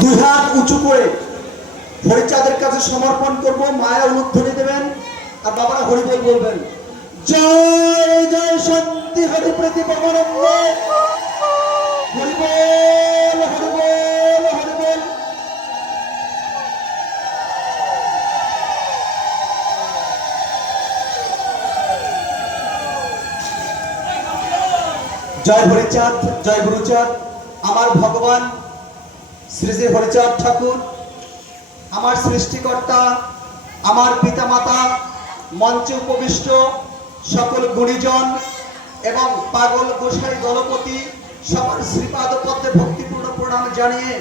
দুই হাত উঁচু করে হরিচাঁদের কাছে সমর্পণ করব। মায়া উলুধ্বনি দেবেন আর বাবারা হরিবল বলবেন। জয় জয় শান্তি হরি প্রতি পবনন্দ, হরিবল হরিবল হরিবল। জয় হরিচাঁদ, জয় গুরুচাঁদ। আমার ভগবান শ্রী শ্রী হরিচাঁদ ঠাকুর, আমার সৃষ্টিকর্তা, আমার পিতামাতা, মঞ্চে উপবিষ্ট সকল গুণীজন এবং পাগল গোসাই দলপতি সবার শ্রীপাদ পদ্মে ভক্তিপূর্ণ প্রণাম জানিয়ে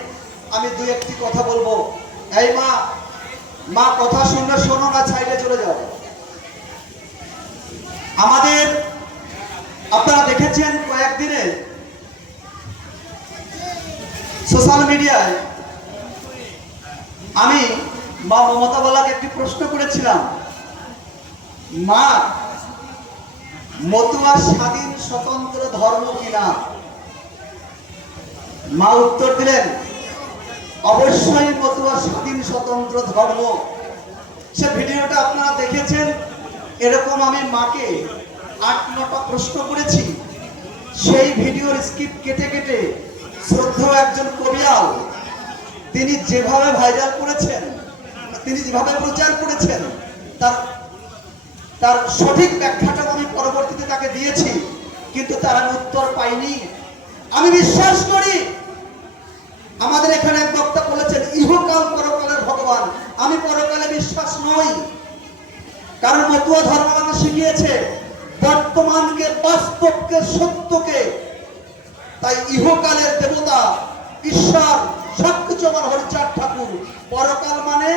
আমি দুই একটি কথা বলবো। এই মা, মা কথা শুনলে শোনো না, ছাইলে চলে যাও। আমাদের আপনারা দেখেছেন কয়েকদিনে সোশ্যাল মিডিয়ায় আমি মা মমতা বালাকে একটি প্রশ্ন করেছিলাম, মা মতুয়া স্বাধীন স্বতন্ত্র ধর্ম কিনা? মা উত্তর দিলেন, অবশ্যই মতুয়া স্বাধীন স্বতন্ত্র ধর্ম। সে ভিডিওটা আপনারা দেখেছেন। এরকম আমি মাকে ৮-৯টা প্রশ্ন করেছি। সেই ভিডিওর স্ক্রিপ্ট কেটে কেটে শ্রদ্ধেয় একজন কবিয়াল তিনি যেভাবে ভাইরাল করেছেন, তিনি যেভাবে প্রচার করেছেন, তার সঠিক ব্যাখ্যাটা আমি পরবর্তীতে তাকে দিয়েছি, কিন্তু তার আমি উত্তর পাইনি। আমি বিশ্বাস করি, আমাদের এখানে এক বক্তা বলেছেন ইহকাল পরকালের ভগবান। আমি পরকালে বিশ্বাস নই, কারণ মতুয়া ধর্ম আমাকে শিখিয়েছে বর্তমানকে, বাস্তবকে, সত্যকে। তাই ইহকালের দেবতা ঈশ্বর সবকিছু আমার হরিচাঁদ ঠাকুর। পরকাল মানে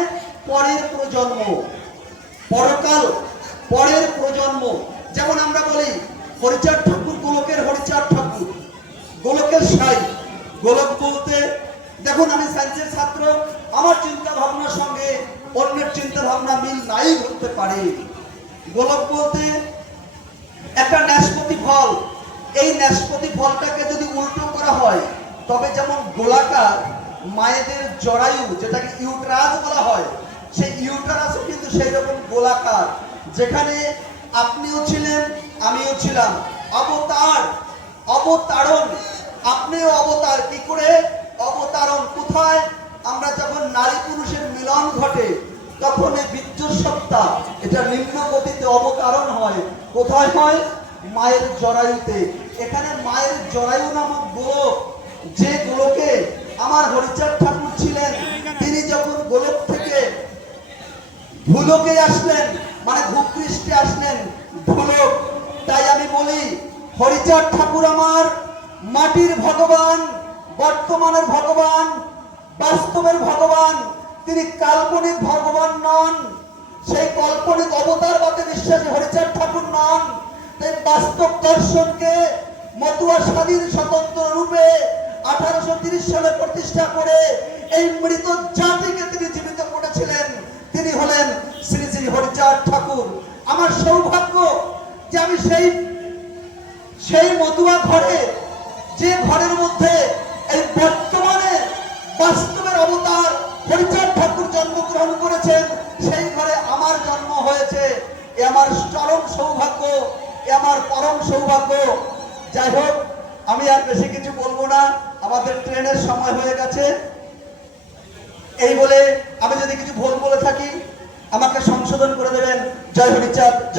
পরের প্রজন্ম, পরকাল পরের প্রজন্ম। যেমন আমরা বলি হরিচাঁদ ঠাকুর গোলকের হরিচাঁদ ঠাকুর, গোলকের সাই। গোলক বলতে দেখুন, আমি সায়েন্সের ছাত্র, আমার চিন্তা ভাবনার সঙ্গে অন্যের চিন্তা ভাবনা মিল নাই হতে পারে। গোলক বলতে একটা নাশপাতি ফল, এই নাশপাতি ফলটাকে যদি উল্টো করা হয় তবে যেমন গোলাকার, মায়েদের জরায়ু যেটাকে ইউটেরাস বলা হয়, সেই ইউটেরাসও কিন্তু সেই রকম গোলাকার। যেখানে আপনিও ছিলেন, আমিও ছিলাম। অবতার, অবতারণ, আপনিও অবতার। কি করে অবতারণ? কোথায়? আমরা যখন নারী পুরুষের মিলন ঘটে তখন এই বীর্য সত্তা এটা নিম্ন গতিতে অবতারণ হয়। কোথায় হয়? মায়ের জরায়ুতে। এখানে মায়ের জরায়ু নামক গোলক, যে গোলকে আমার হরিচাঁদ ঠাকুর ছিলেন, তিনি যখন গোলক থেকে ভূলোকে আসলেন, মানে ভূপৃষ্ঠে আসলেন, ভূলোক। তাই আমি বলি হরিচাঁদ ঠাকুর আমার মাটির ভগবান, বর্তমানের ভগবান, বাস্তবের ভগবান। তিনি কাল্পনিক ভগবান নন, সেই কাল্পনিক অবতারবাদে বিশ্বাসী হরিচাঁদ ঠাকুর নন। তাই বাস্তব দর্শনকে মতুয়া স্বাধীন স্বতন্ত্র রূপে 1830 সালে প্রতিষ্ঠা করে এই মৃত জাতিকে তিনি জীবিত করেছিলেন। তিনি হলেন শ্রী শ্রী হরিচাঁদ ঠাকুর। আমার সৌভাগ্য যে আমি সেই মতুয়া ঘরে, যে ঘরের মধ্যে এই বর্তমানে বাস্তবের অবতার হরিচাঁদ ঠাকুর জন্মগ্রহণ করেছেন, সেই ঘরে আমার জন্ম হয়েছে। এ আমার চরম সৌভাগ্য, এ আমার পরম সৌভাগ্য। যাই হোক, আমি আর বেশি কিছু বলবো না, আমাদের ট্রেনের সময় হয়ে গেছে। এই বলে আমি যদি কিছু ভুল বলে থাকি আমাকে সংশোধন করে দেবেন। জয় হরিচাঁদ।